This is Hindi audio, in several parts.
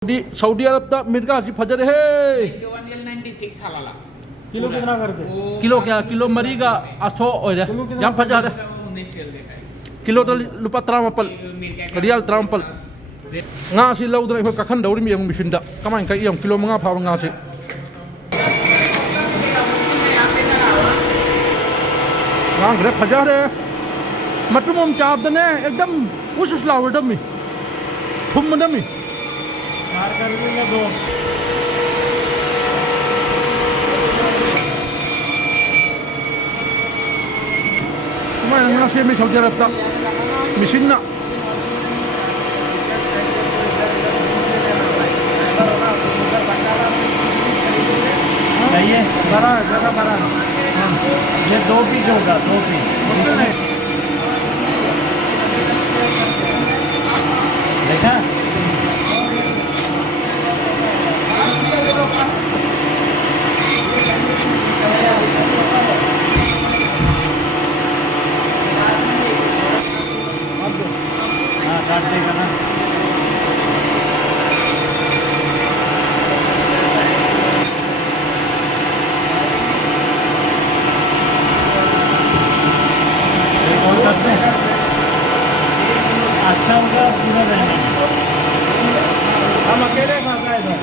सऊदी अरब ता मिर्गा सी फजर है किलो कितना करके किलो क्या किलो मरीगा 800 ओरे यहां फजर है किलो तो lupa terampal real terampal nga si laudra ko kakhan dawri mi yang mishinda kamain kai yang kilo mga phaw nga si nga gre fajar hai matumum chap dane ekdam usus law dam mi thum dam mi चार कर लेंगे दो kamain nga si mi Saudi Arab ta mishinna चाहिए बड़ा ज़्यादा बड़ा ये 2 पीस होगा 2 पीस देखा हाँ काट देगा ना अच्छा होगा पूरा रहने हम अकेले खाता है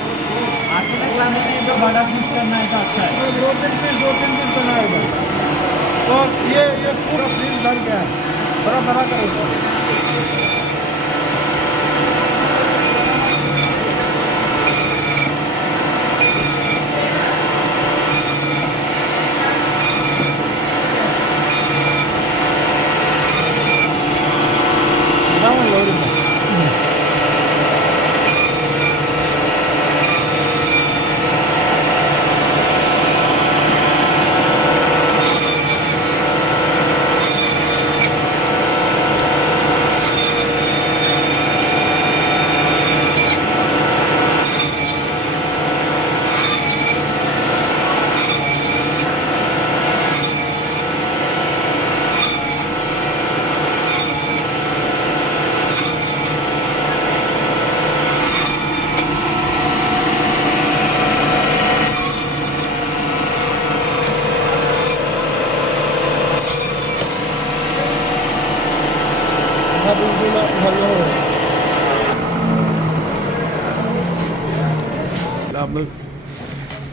अकेले खाने में तो बड़ा पीस करना है तो अच्छा है 2-3 पीस बनाएगा तो ये पूरा पीस भर गया बड़ा बड़ा करो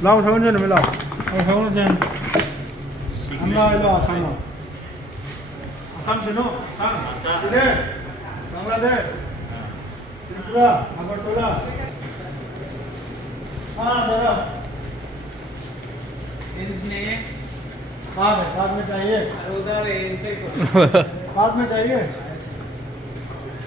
Lao thấu nhân mới lao. Thấu nhân. Anh lao sang nào. Sang sini, sang. Sini. Bangladesh. Tripura, Agartala. हाँ जरा. इसने बाद में चाहिए. उधर ऐसे बाद में चाहिए.